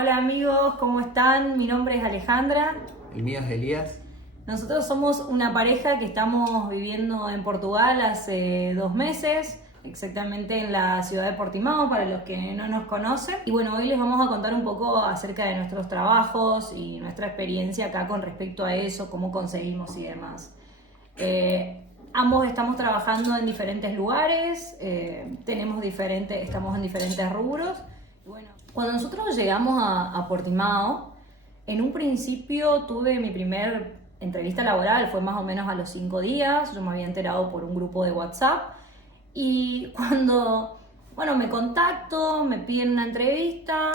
Hola amigos, ¿cómo están? Mi nombre es Alejandra. El mío es Elías. Nosotros somos una pareja que estamos viviendo en Portugal hace 2 meses, exactamente en la ciudad de Portimão, para los que no nos conocen. Y bueno, hoy les vamos a contar un poco acerca de nuestros trabajos y nuestra experiencia acá con respecto a eso, cómo conseguimos y demás. Ambos estamos trabajando en diferentes lugares, estamos en diferentes rubros. Y bueno, cuando nosotros llegamos a Portimão, en un principio tuve mi primer entrevista laboral, fue más o menos a los 5 días, yo me había enterado por un grupo de WhatsApp y cuando, me contacto, me piden una entrevista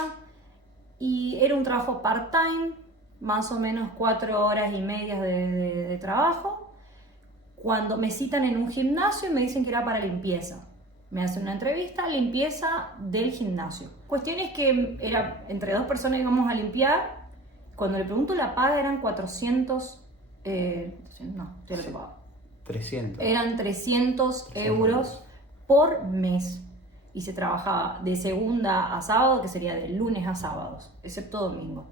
y era un trabajo part-time, más o menos 4 horas y media de trabajo. Cuando me citan en un gimnasio y me dicen que era para limpieza. Me hacen una entrevista, limpieza del gimnasio. Cuestión es que era entre 2 personas íbamos a limpiar. Cuando le pregunto la paga eran 400, no, yo lo que pagaba. 300. Eran 300 euros por mes. Y se trabajaba de segunda a sábado, que sería de lunes a sábados, excepto domingo.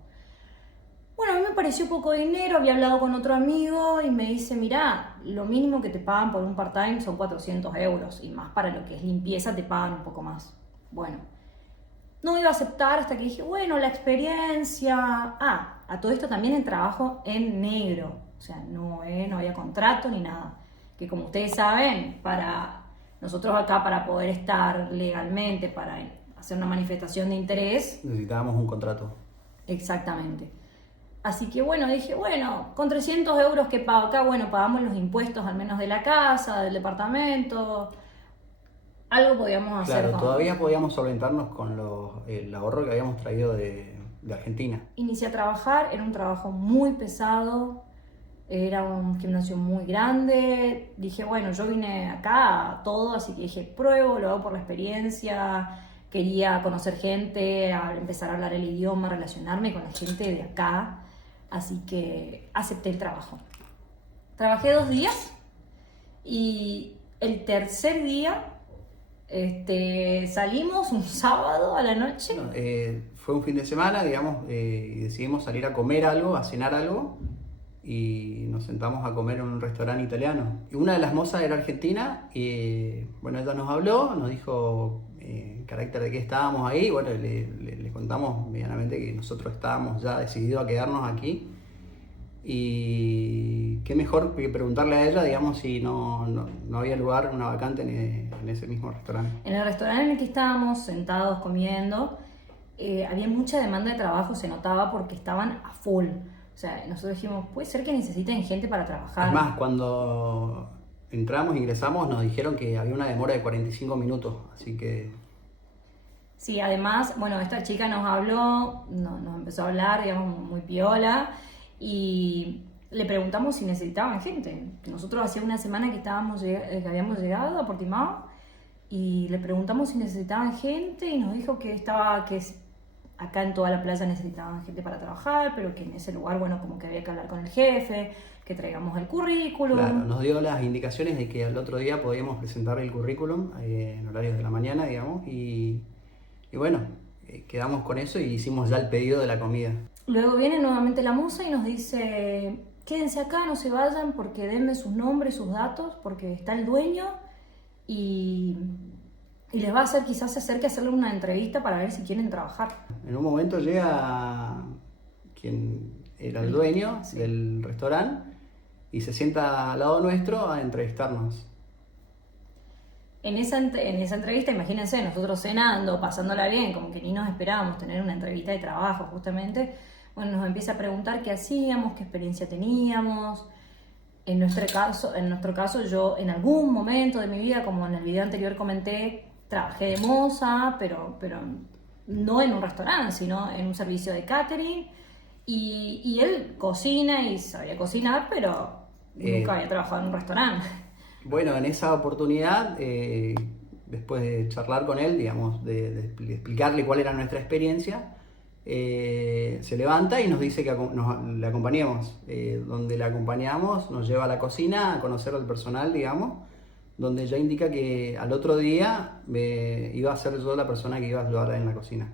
Bueno, a mí me pareció poco dinero, había hablado con otro amigo y me dice, mirá, lo mínimo que te pagan por un part-time son 400 euros y más para lo que es limpieza te pagan un poco más. Bueno, no iba a aceptar hasta que dije, bueno, la experiencia... a todo esto también en trabajo en negro, o sea, no había contrato ni nada. Que como ustedes saben, para nosotros acá, para poder estar legalmente, para hacer una manifestación de interés... Necesitábamos un contrato. Exactamente. Así que dije, con 300 euros que pago acá, pagamos los impuestos al menos de la casa, del departamento, algo podíamos hacer. Claro, todavía podíamos solventarnos con el ahorro que habíamos traído de Argentina. Inicié a trabajar, era un trabajo muy pesado, era un gimnasio muy grande. Dije, yo vine acá a todo, así que dije, pruebo, lo hago por la experiencia. Quería conocer gente, empezar a hablar el idioma, relacionarme con la gente de acá. Así que acepté el trabajo. Trabajé 2 días y el tercer día salimos un sábado a la noche. No, fue un fin de semana, digamos, y decidimos salir a comer algo, a cenar algo. Y nos sentamos a comer en un restaurante italiano. Y una de las mozas era argentina y ella nos habló, nos dijo en carácter de que estábamos ahí. Le contamos medianamente que nosotros estábamos ya decididos a quedarnos aquí. Y qué mejor que preguntarle a ella, digamos, si no había lugar, una vacante en ese mismo restaurante. En el restaurante en el que estábamos sentados comiendo, había mucha demanda de trabajo, se notaba porque estaban a full. O sea, nosotros dijimos, puede ser que necesiten gente para trabajar. Además, cuando ingresamos, nos dijeron que había una demora de 45 minutos, así que... Sí, además, esta chica nos habló, nos empezó a hablar, digamos, muy piola, y le preguntamos si necesitaban gente. Nosotros hacía una semana que habíamos llegado a Portimão, y le preguntamos si necesitaban gente, y nos dijo que acá en toda la playa necesitaban gente para trabajar, pero que en ese lugar, como que había que hablar con el jefe, que traigamos el currículum. Claro, nos dio las indicaciones de que al otro día podíamos presentar el currículum en horarios de la mañana, digamos, y quedamos con eso y hicimos ya el pedido de la comida. Luego viene nuevamente la musa y nos dice, quédense acá, no se vayan, porque denme sus nombres, sus datos, porque está el dueño y les va a hacer, quizás se acerque a hacerle una entrevista para ver si quieren trabajar. En un momento llega quien era el dueño del restaurante y se sienta al lado nuestro a entrevistarnos. En esa entrevista, imagínense, nosotros cenando, pasándola bien, como que ni nos esperábamos tener una entrevista de trabajo justamente. Nos empieza a preguntar qué hacíamos, qué experiencia teníamos. En nuestro caso, yo en algún momento de mi vida, como en el video anterior comenté, trabajé de moza, pero no en un restaurante, sino en un servicio de catering. Y él cocina y sabía cocinar, pero nunca había trabajado en un restaurante. En esa oportunidad, después de charlar con él, digamos, de explicarle cuál era nuestra experiencia, se levanta y nos dice que le acompañemos. Donde le acompañamos, nos lleva a la cocina a conocer al personal, digamos, donde ya indica que al otro día iba a ser yo la persona que iba a ayudar en la cocina.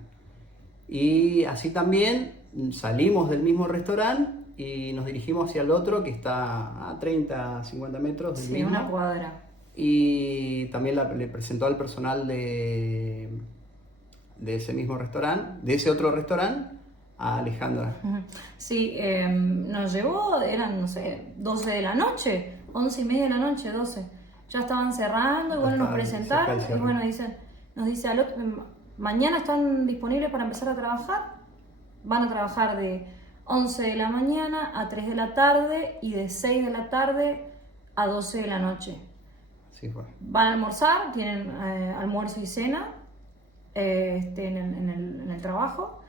Y así también salimos del mismo restaurante y nos dirigimos hacia el otro que está a 30, 50 metros del Sí, mismo. una cuadra. Y también le presentó al personal de ese mismo restaurante, de ese otro restaurante, a Alejandra. Sí, nos llevó, eran, no sé, 12 de la noche, 11:30 de la noche, 12. Ya estaban cerrando y Ya bueno, nos está presentaron cerca del y cierre. bueno, nos dice, mañana están disponibles para empezar a trabajar. Van a trabajar de 11 de la mañana a 3 de la tarde y de 6 de la tarde a 12 de la noche. Así fue. Van a almorzar, tienen almuerzo y cena en el trabajo.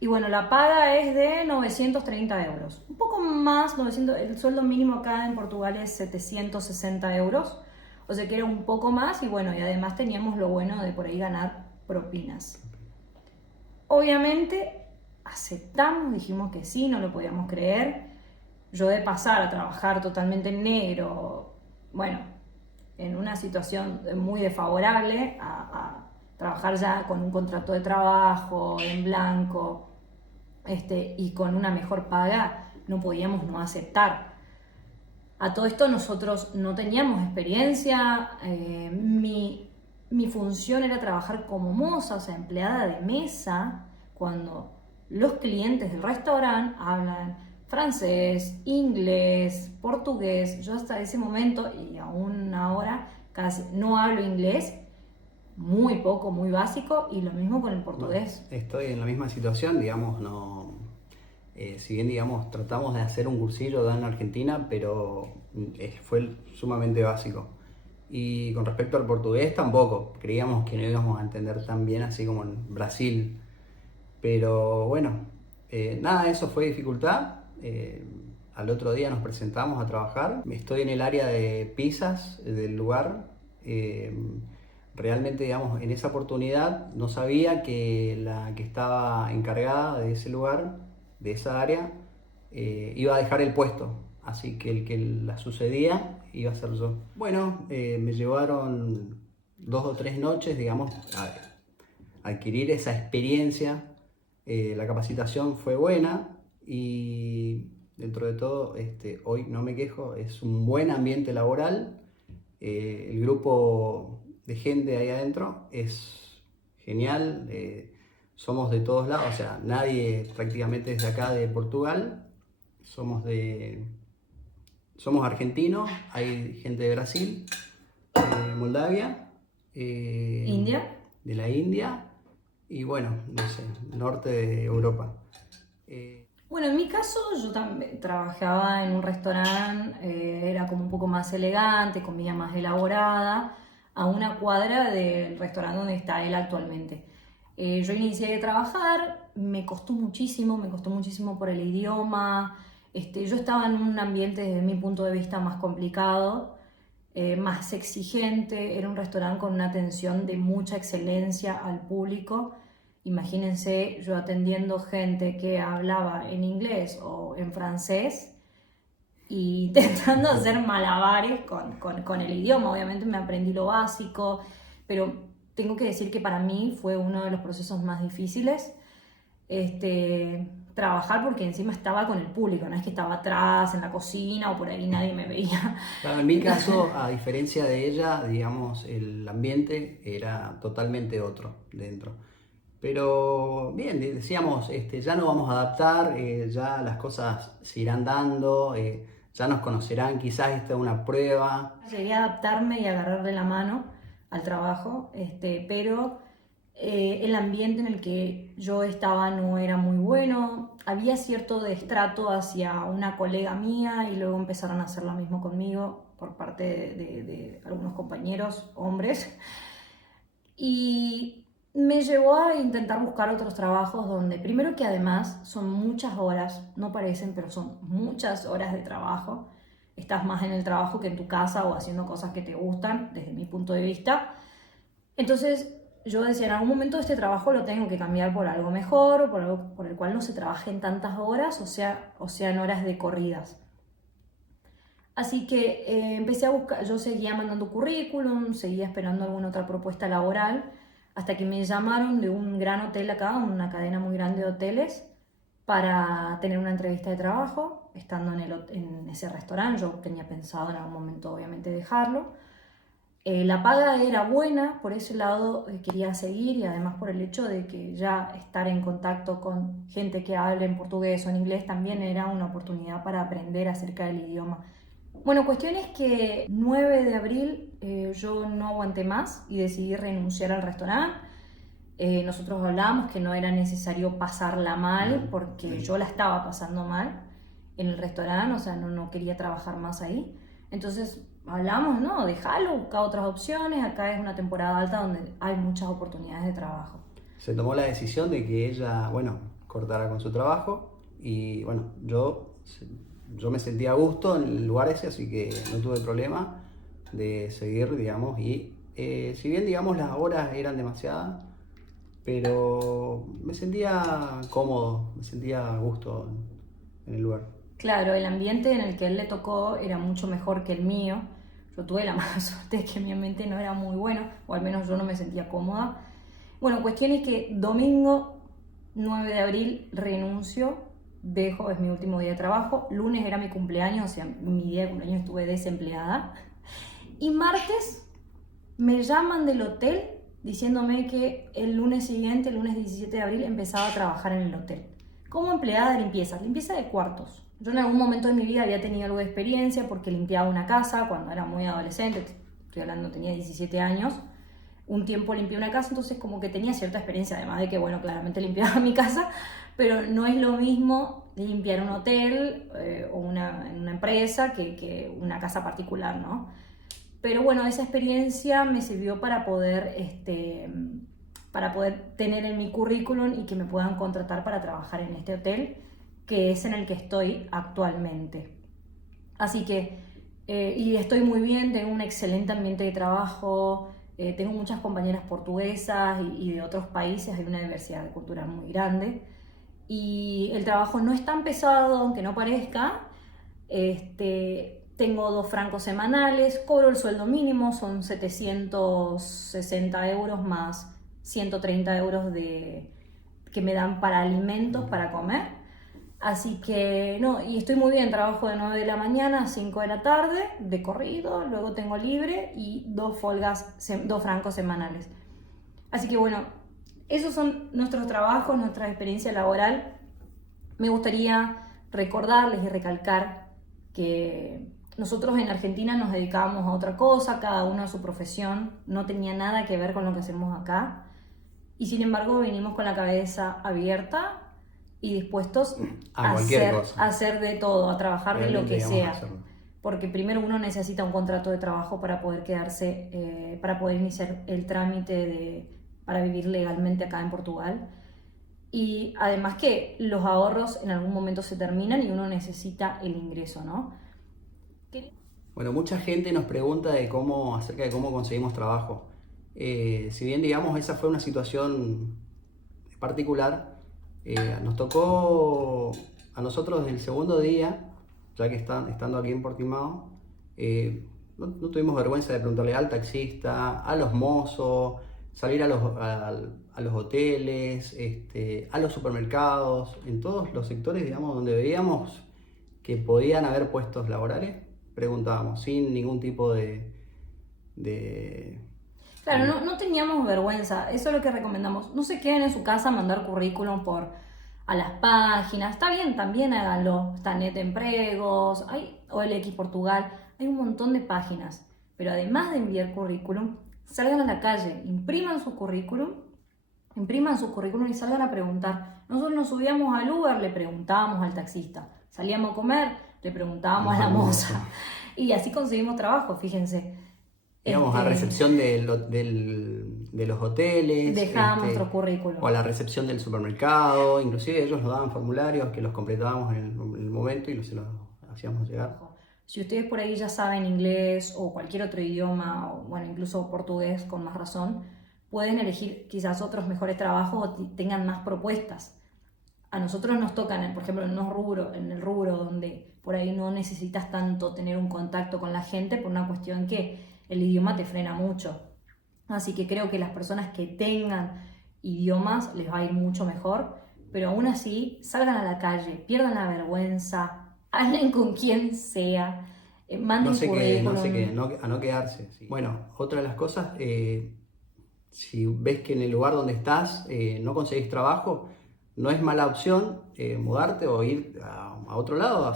Y bueno, la paga es de 930 euros. Un poco más, 900, el sueldo mínimo acá en Portugal es 760 euros. O sea que era un poco más y bueno, y además teníamos lo bueno de por ahí ganar propinas. Obviamente aceptamos, dijimos que sí, no lo podíamos creer. Yo de pasar a trabajar totalmente en negro, bueno, en una situación muy desfavorable, a trabajar ya con un contrato de trabajo en blanco, y con una mejor paga, no podíamos no aceptar. A todo esto nosotros no teníamos experiencia, mi función era trabajar como moza, o sea, empleada de mesa, cuando los clientes del restaurante hablan francés, inglés, portugués. Yo hasta ese momento, y aún ahora, casi no hablo inglés, muy poco, muy básico, y lo mismo con el portugués. Bueno, estoy en la misma situación, digamos, no... si bien, digamos, tratamos de hacer un cursillo en Argentina, pero fue sumamente básico. Y con respecto al portugués tampoco, creíamos que no íbamos a entender tan bien así como en Brasil. Pero bueno, nada, eso fue dificultad. Al otro día nos presentamos a trabajar. Estoy en el área de pizzas del lugar. Realmente, digamos, en esa oportunidad no sabía que la que estaba encargada de ese lugar, de esa área, iba a dejar el puesto. Así que el que la sucedía iba a ser yo. Bueno, me llevaron 2 o 3 noches, digamos, a adquirir esa experiencia. La capacitación fue buena y dentro de todo, hoy no me quejo, es un buen ambiente laboral. El grupo de gente ahí adentro es genial. Somos de todos lados, o sea, nadie prácticamente es de acá de Portugal. Somos argentinos, hay gente de Brasil, de Moldavia, India. de la India y bueno, no sé, norte de Europa. Bueno, en mi caso yo también trabajaba en un restaurante, era como un poco más elegante, comida más elaborada, a una cuadra del restaurante donde está él actualmente. Yo inicié a trabajar, me costó muchísimo por el idioma. Yo estaba en un ambiente desde mi punto de vista más complicado, más exigente, era un restaurante con una atención de mucha excelencia al público. Imagínense yo atendiendo gente que hablaba en inglés o en francés y intentando hacer malabares con el idioma. Obviamente me aprendí lo básico, pero tengo que decir que para mí fue uno de los procesos más difíciles. Trabajar porque encima estaba con el público, no es que estaba atrás en la cocina o por ahí nadie me veía. Claro, en mi caso, a diferencia de ella, digamos, el ambiente era totalmente otro dentro. Pero bien, decíamos, ya nos vamos a adaptar, ya las cosas se irán dando, ya nos conocerán, quizás esta es una prueba. Llegué a adaptarme y a agarrarle la mano al trabajo, pero el ambiente en el que yo estaba no era muy bueno. Había cierto destrato hacia una colega mía y luego empezaron a hacer lo mismo conmigo por parte de algunos compañeros hombres. Y me llevó a intentar buscar otros trabajos donde, primero que además son muchas horas, no parecen, pero son muchas horas de trabajo. Estás más en el trabajo que en tu casa o haciendo cosas que te gustan, desde mi punto de vista. Entonces yo decía, en algún momento este trabajo lo tengo que cambiar por algo mejor, por algo por el cual no se trabaje en tantas horas, o sea en horas de corridas. Así que empecé a buscar, yo seguía mandando currículum, seguía esperando alguna otra propuesta laboral, hasta que me llamaron de un gran hotel acá, una cadena muy grande de hoteles, para tener una entrevista de trabajo, estando en ese restaurante. Yo tenía pensado en algún momento obviamente dejarlo. La paga era buena, por ese lado quería seguir, y además por el hecho de que ya estar en contacto con gente que habla en portugués o en inglés también era una oportunidad para aprender acerca del idioma. Bueno, cuestión es que 9 de abril yo no aguanté más y decidí renunciar al restaurante. Nosotros hablábamos que no era necesario pasarla mal, porque yo la estaba pasando mal en el restaurante, o sea, no quería trabajar más ahí. Entonces hablamos, no, déjalo, busca otras opciones, acá es una temporada alta donde hay muchas oportunidades de trabajo. Se tomó la decisión de que ella, bueno, cortara con su trabajo, y bueno, yo me sentía a gusto en el lugar ese, así que no tuve problema de seguir, digamos, y si bien, digamos, las horas eran demasiadas, pero me sentía cómodo, me sentía a gusto en el lugar. Claro, el ambiente en el que él le tocó era mucho mejor que el mío. Yo tuve la mala suerte de que mi ambiente no era muy bueno, o al menos yo no me sentía cómoda. Bueno, cuestión es que domingo 9 de abril renuncio, dejo, es mi último día de trabajo. Lunes era mi cumpleaños, o sea, mi día de cumpleaños estuve desempleada. Y martes me llaman del hotel diciéndome que el lunes siguiente, el lunes 17 de abril, empezaba a trabajar en el hotel como empleada de limpieza de cuartos. Yo en algún momento de mi vida había tenido algo de experiencia porque limpiaba una casa cuando era muy adolescente, estoy hablando, tenía 17 años. Un tiempo limpié una casa, entonces como que tenía cierta experiencia, además de que, bueno, claramente limpiaba mi casa, pero no es lo mismo limpiar un hotel o una empresa que una casa particular, ¿no? Pero bueno, esa experiencia me sirvió para poder tener en mi currículum y que me puedan contratar para trabajar en este hotel, que es en el que estoy actualmente. Así que, y estoy muy bien, tengo un excelente ambiente de trabajo, tengo muchas compañeras portuguesas y de otros países, hay una diversidad cultural muy grande. Y el trabajo no es tan pesado, aunque no parezca. Tengo 2 francos semanales, cobro el sueldo mínimo, son 760 euros más 130 euros que me dan para alimentos, para comer. Así que, no, y estoy muy bien, trabajo de 9 de la mañana a 5 de la tarde, de corrido, luego tengo libre y 2 francos semanales. Así que bueno, esos son nuestros trabajos, nuestra experiencia laboral. Me gustaría recordarles y recalcar que nosotros en Argentina nos dedicábamos a otra cosa, cada uno a su profesión, no tenía nada que ver con lo que hacemos acá. Y sin embargo venimos con la cabeza abierta y dispuestos a hacer de todo, a trabajar de lo que sea. Porque primero uno necesita un contrato de trabajo para poder quedarse, para poder iniciar el trámite para vivir legalmente acá en Portugal. Y además que los ahorros en algún momento se terminan y uno necesita el ingreso, ¿no? Bueno, mucha gente nos pregunta acerca de cómo conseguimos trabajo. Si bien, digamos, esa fue una situación particular, nos tocó a nosotros desde el segundo día, ya que estando aquí en Portimao, no tuvimos vergüenza de preguntarle al taxista, a los mozos, salir a los hoteles, a los supermercados, en todos los sectores, digamos, donde veíamos que podían haber puestos laborales, preguntábamos sin ningún tipo de Claro, no teníamos vergüenza, eso es lo que recomendamos. No se queden en su casa a mandar currículum a las páginas. Está bien, también háganlo. Está Net Empregos, hay OLX Portugal, hay un montón de páginas. Pero además de enviar currículum, salgan a la calle, impriman su currículum y salgan a preguntar. Nosotros nos subíamos al Uber, le preguntábamos al taxista. Salíamos a comer, le preguntábamos a la moza. Y así conseguimos trabajo, fíjense. Íbamos a recepción de los hoteles. Dejábamos nuestro currículum. O a la recepción del supermercado. Inclusive ellos nos daban formularios que los completábamos en el momento y se los hacíamos llegar. Si ustedes por ahí ya saben inglés o cualquier otro idioma, o bueno, incluso portugués con más razón, pueden elegir quizás otros mejores trabajos o tengan más propuestas. A nosotros nos tocan, por ejemplo, en el rubro donde por ahí no necesitas tanto tener un contacto con la gente por una cuestión que el idioma te frena mucho. Así que creo que las personas que tengan idiomas les va a ir mucho mejor, pero aún así salgan a la calle, pierdan la vergüenza, hablen con quien sea, manden currículum. a no quedarse. Sí. Bueno, otra de las cosas, si ves que en el lugar donde estás no conseguís trabajo, no es mala opción mudarte o ir a otro lado,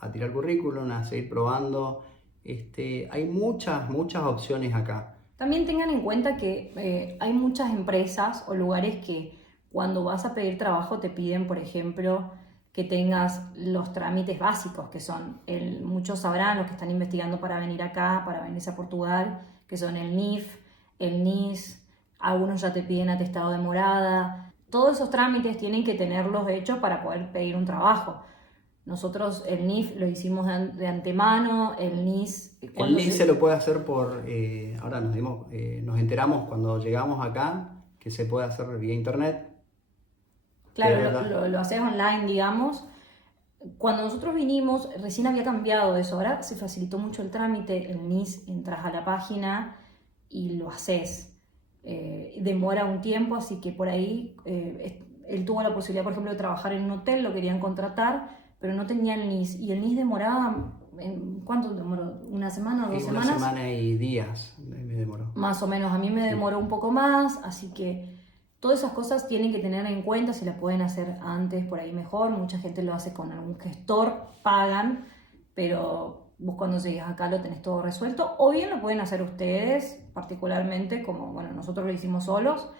a tirar currículum, a seguir probando. Hay muchas opciones acá. También tengan en cuenta que hay muchas empresas o lugares que cuando vas a pedir trabajo te piden, por ejemplo, que tengas los trámites básicos, que son, muchos sabrán, los que están investigando para venir acá, para venirse a Portugal, que son el NIF, el NIS, algunos ya te piden atestado de morada. Todos esos trámites tienen que tenerlos hechos para poder pedir un trabajo. Nosotros el NIF lo hicimos de antemano, el NIS... El NIS se lo puede hacer ahora nos enteramos cuando llegamos acá que se puede hacer vía internet. Claro, lo haces online, digamos. Cuando nosotros vinimos, recién había cambiado eso. Ahora se facilitó mucho el trámite. El NIS, entras a la página y lo haces. Demora un tiempo, así que por ahí él tuvo la posibilidad, por ejemplo, de trabajar en un hotel, lo querían contratar, pero no tenía el NIS. Y el NIS demoraba, ¿cuánto demoró? ¿Una semana o 2 semanas? Una semana y días me demoró. Más o menos, a mí me demoró un poco más, así que... Todas esas cosas tienen que tener en cuenta, si las pueden hacer antes, por ahí mejor. Mucha gente lo hace con algún gestor, pagan, pero vos cuando llegues acá lo tenés todo resuelto. O bien lo pueden hacer ustedes, particularmente, como bueno, nosotros lo hicimos solos.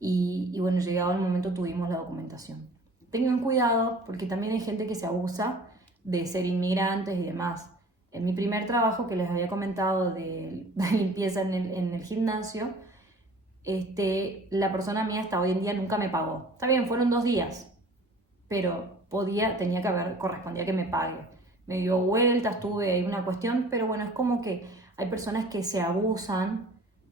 Y bueno, llegado el momento tuvimos la documentación. Tengan cuidado, porque también hay gente que se abusa de ser inmigrantes y demás. En mi primer trabajo que les había comentado de limpieza en el gimnasio, la persona mía hasta hoy en día nunca me pagó. Está bien, fueron 2 días, pero correspondía que me pague. Me dio vueltas, tuve ahí una cuestión, pero bueno, es como que hay personas que se abusan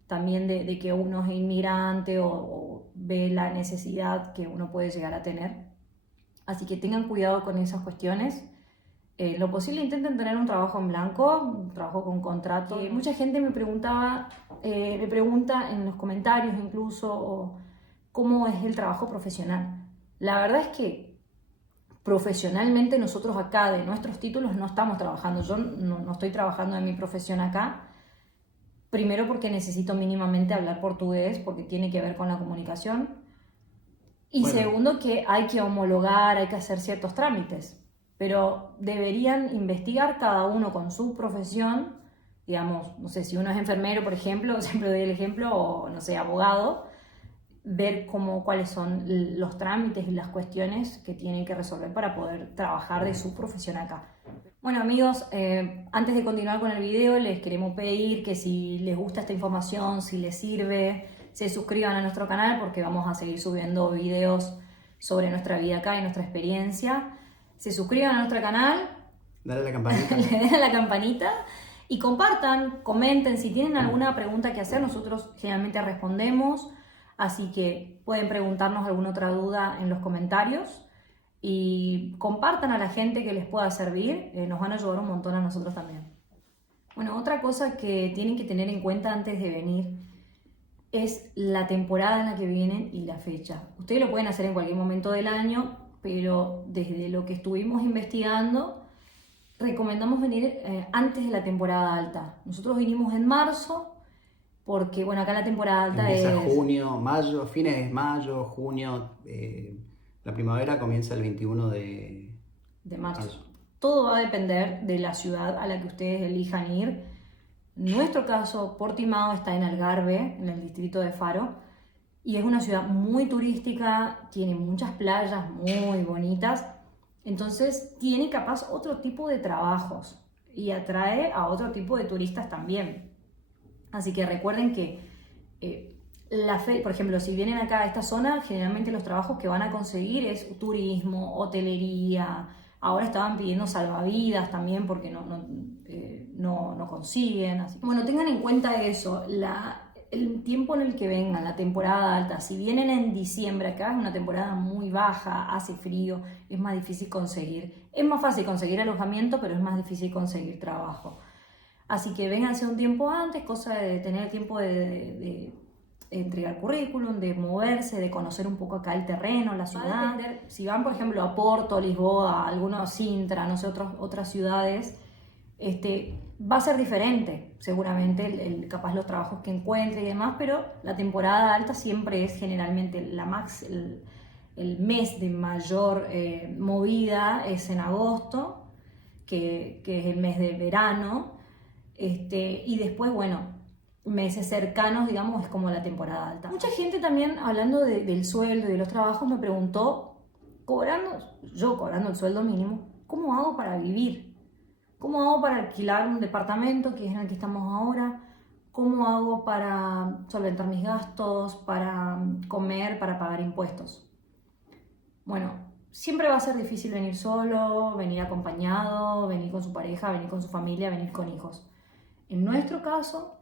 también de que uno es inmigrante o ve la necesidad que uno puede llegar a tener. Así que tengan cuidado con esas cuestiones. Lo posible intenten tener un trabajo en blanco, un trabajo con contrato. Mucha gente me pregunta en los comentarios incluso cómo es el trabajo profesional. La verdad es que profesionalmente nosotros acá de nuestros títulos no estamos trabajando. Yo no estoy trabajando en mi profesión acá. Primero porque necesito mínimamente hablar portugués porque tiene que ver con la comunicación. Y bueno, segundo que hay que homologar, hay que hacer ciertos trámites. Pero deberían investigar cada uno con su profesión, digamos, no sé, si uno es enfermero, por ejemplo, siempre doy el ejemplo, o no sé, abogado, ver cuáles son los trámites y las cuestiones que tienen que resolver para poder trabajar de su profesión acá. Bueno amigos, antes de continuar con el video les queremos pedir que si les gusta esta información, si les sirve, se suscriban a nuestro canal porque vamos a seguir subiendo videos sobre nuestra vida acá y nuestra experiencia. Se suscriban a nuestro canal, dale a la campanita, le den a la campanita y compartan, comenten. Si tienen alguna pregunta que hacer, nosotros generalmente respondemos, así que pueden preguntarnos alguna otra duda en los comentarios y compartan a la gente que les pueda servir, nos van a ayudar un montón a nosotros también. Bueno, otra cosa que tienen que tener en cuenta antes de venir es la temporada en la que vienen y la fecha. Ustedes lo pueden hacer en cualquier momento del año, pero desde lo que estuvimos investigando, recomendamos venir antes de la temporada alta. Nosotros vinimos en marzo, porque bueno, acá la temporada alta empieza junio, mayo, fines de mayo, junio, la primavera comienza el 21 de marzo. Todo va a depender de la ciudad a la que ustedes elijan ir. En nuestro caso, Portimao está en Algarve, en el distrito de Faro, y es una ciudad muy turística, tiene muchas playas muy bonitas, entonces tiene capaz otro tipo de trabajos y atrae a otro tipo de turistas también. Así que recuerden que, por ejemplo, si vienen acá a esta zona, generalmente los trabajos que van a conseguir es turismo, hotelería. Ahora estaban pidiendo salvavidas también porque no consiguen. Así. Bueno, tengan en cuenta eso, el tiempo en el que vengan, la temporada alta. Si vienen en diciembre, acá es una temporada muy baja, hace frío, es más difícil conseguir. Es más fácil conseguir alojamiento, pero es más difícil conseguir trabajo. Así que vénganse un tiempo antes, cosa de tener el tiempo de entregar currículum, de moverse, de conocer un poco acá el terreno, la ciudad. Si van, por ejemplo, a Porto, Lisboa, algunos Sintra, no sé, otras ciudades, va a ser diferente, seguramente, capaz los trabajos que encuentre y demás, pero la temporada alta siempre es generalmente el mes de mayor movida es en agosto, que es el mes de verano, y después, bueno, meses cercanos, digamos, es como la temporada alta. Mucha gente también, hablando del sueldo y de los trabajos, me preguntó, yo cobrando el sueldo mínimo, ¿cómo hago para vivir? ¿Cómo hago para alquilar un departamento, que es en el que estamos ahora? ¿Cómo hago para solventar mis gastos, para comer, para pagar impuestos? Bueno, siempre va a ser difícil venir solo, venir acompañado, venir con su pareja, venir con su familia, venir con hijos. En nuestro caso,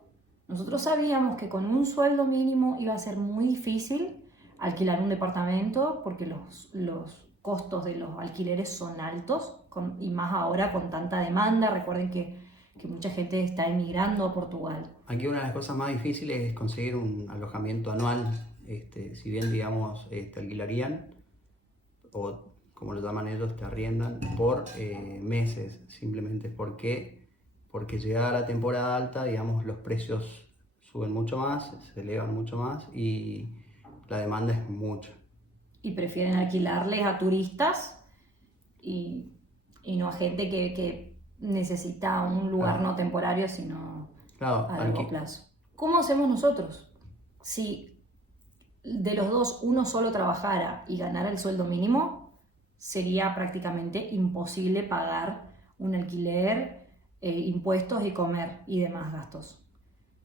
nosotros sabíamos que con un sueldo mínimo iba a ser muy difícil alquilar un departamento porque los costos de los alquileres son altos y más ahora con tanta demanda. Recuerden que mucha gente está emigrando a Portugal. Aquí una de las cosas más difíciles es conseguir un alojamiento anual, si bien digamos alquilarían o como lo llaman ellos, te arriendan por meses, simplemente porque llegada la temporada alta, digamos, los precios suben mucho más, se elevan mucho más y la demanda es mucha. Y prefieren alquilarles a turistas y no a gente que necesita un lugar no temporario, sino a largo plazo. ¿Cómo hacemos nosotros? Si de los dos uno solo trabajara y ganara el sueldo mínimo, sería prácticamente imposible pagar un alquiler, impuestos y comer y demás gastos.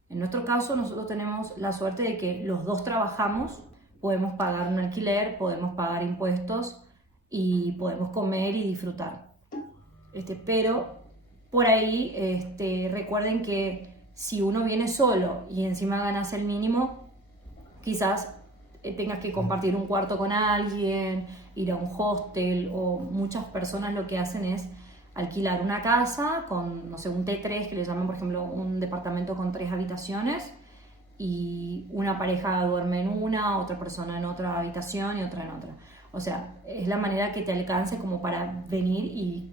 En nuestro caso, nosotros tenemos la suerte de que los dos trabajamos, podemos pagar un alquiler, podemos pagar impuestos y podemos comer y disfrutar. Pero por ahí recuerden que si uno viene solo y encima ganas el mínimo, quizás tengas que compartir un cuarto con alguien, ir a un hostel, o muchas personas lo que hacen es alquilar una casa con, no sé, un T3, que le llaman, por ejemplo, un departamento con 3 habitaciones, y una pareja duerme en una, otra persona en otra habitación y otra en otra. O sea, es la manera que te alcance como para venir y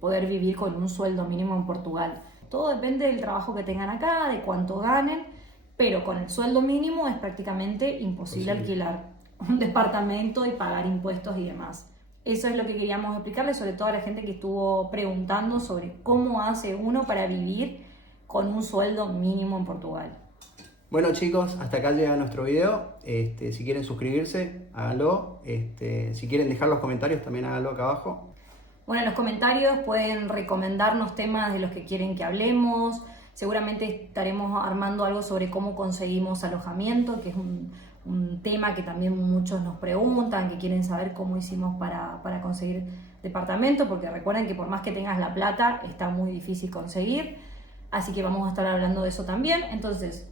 poder vivir con un sueldo mínimo en Portugal. Todo depende del trabajo que tengan acá, de cuánto ganen, pero con el sueldo mínimo es prácticamente imposible alquilar un departamento y pagar impuestos y demás. Eso es lo que queríamos explicarles, sobre todo a la gente que estuvo preguntando sobre cómo hace uno para vivir con un sueldo mínimo en Portugal. Bueno chicos, hasta acá llega nuestro video. Si quieren suscribirse, háganlo. Si quieren dejar los comentarios, también háganlo acá abajo. Bueno, en los comentarios pueden recomendarnos temas de los que quieren que hablemos. Seguramente estaremos armando algo sobre cómo conseguimos alojamiento, que es un tema que también muchos nos preguntan, que quieren saber cómo hicimos para conseguir departamento, porque recuerden que por más que tengas la plata, está muy difícil conseguir. Así que vamos a estar hablando de eso también. Entonces,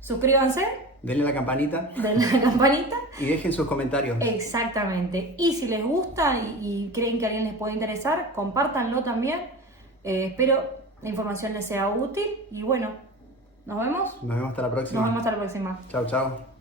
suscríbanse. Denle la campanita. Denle la campanita. Y dejen sus comentarios. Exactamente. Y si les gusta y creen que a alguien les puede interesar, compártanlo también. Espero la información les sea útil. Y bueno, nos vemos. Nos vemos hasta la próxima. Nos vemos hasta la próxima. Chao, chao.